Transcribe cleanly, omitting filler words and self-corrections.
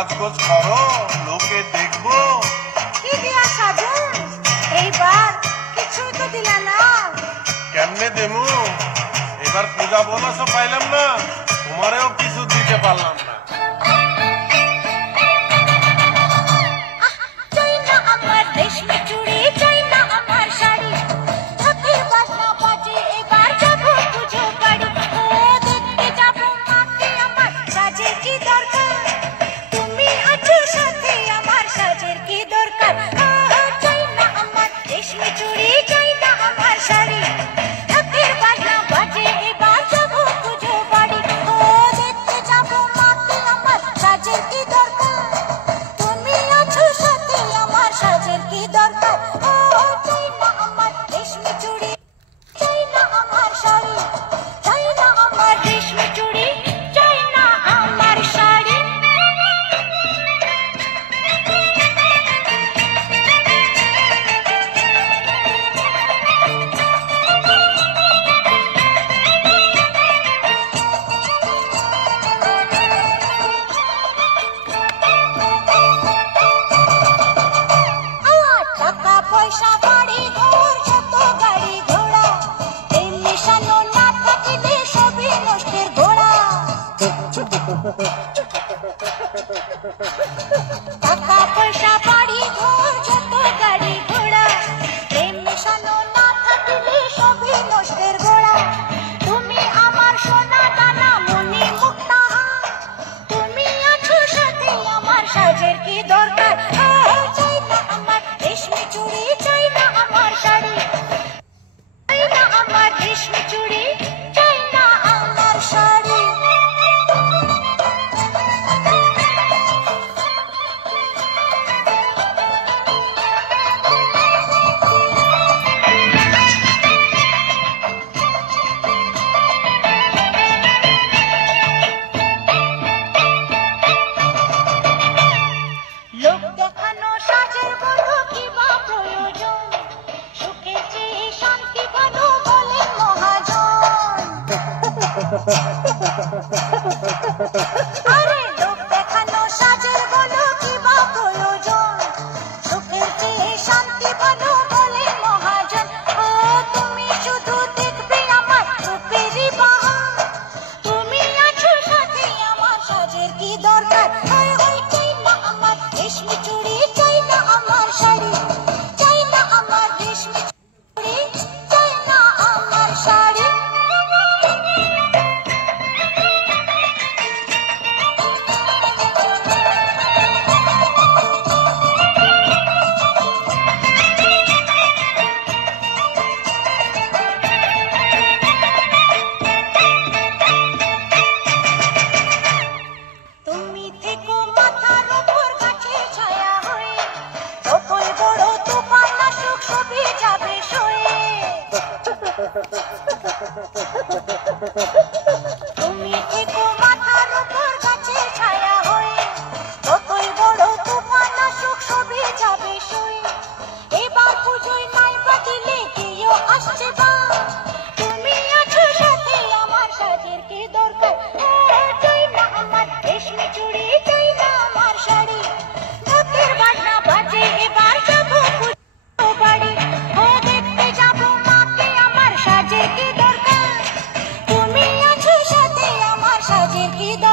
সাজগোজ করো, লোকে দেখবো। কি দিয়া সাজো? এইবার কিছুই তো দিলা না। কেমনে দেমু? এবার পূজা বোনাসও পাইলাম না, তোমারেও কিছু দিতে পারলাম না। চাই না আমার রেশমি চুড়ি, চাই না আমার শাড়ি, ঢাকের বাজনা বাজে এবার যাবো পুজো বাড়ি। ও দেখতে যাবো মাকে আমার, সাজের কি দরকার? তুমি আছো সাথে আমার, সাজের কি দরকার? চাই না আমার রেশমি চুড়ি, চাই না আমার শাড়ি, ঢাকের বাজনা বাজে এবার যাবো পুজো বাড়ি। ও দেখতে যাবো মাকে আমার, সাজের কি দরকার? তুমি আছো সাথে আমার, সাজের কি দরকার? চাই না আমার রেশমি চুড়ি, চাই না আমার শাড়ি, চাই না আমার রেশমি চুড়ি, চাই না আমার শাড়ি। টাকা পয়সা বাড়ি ঘর যত গাড়ি ঘোড়া, এই মিশানো না থাকিলে সবই নষ্টের ঘোড়া। টাকা পয়সা বাড়ি ঘর যত গাড়ি ঘোড়া, এই মিশানো না থাকিলে সবই নষ্টের ঘোড়া। তুমি আমার সোনা দানা মনি মুক্তা, তুমি আছো সাথে আমার, সাজের কি দরকার? চাই না আমার রেশমি চুড়ি, চাই না আমার শাড়ি, চাই না আমার রেশমি চুড়ি, চাই না আমার শাড়ি। লোক দেখানো সাজের বলো কি বা প্রয়োজন? সুখের চেয়ে শান্তি ভালো বলেন মহাজন। আরে লোক দেখানো সাজের বলো কি বা প্রয়োজন? সুখের চেয়ে শান্তি ভালো বলেন মহাজন। ও তুমি শুধু দেখবে আমার রূপেরই বাহার, তুমি আছো সাথে আমার, সাজের কি দরকার? চাই না আমার রেশমি চুড়ি, চাই না আমার শাড়ি, চাই না আমার রেশমি চুড়ি, চাই না আমার শাড়ি। তুমি থেকো মাথার উপর গাছের ছায়া হয়ে, যতই বড় তুফান আসুক সবই যাবে সয়ে। তুমি থেকো মাথার উপর গাছের ছায়া হয়ে, যতই বড় তুফান আসুক সবই যাবে সয়ে। এবার পুজোয় নাই বাদিলে কেউ আসছে বা, তুমি আছো সাথে আমার, সাজের কি দরকার? চাই না আমার রেশমি চুড়ি, চাই না আমার শাড়ি, ঢাকের বাজনা বাজে এবার যাবো পুজো বাড়ি। ও দেখতে যাবো মাকে আমার, সাজের কি দরকার? তুমি আছো সাথে আমার, সাজের কি দরকার?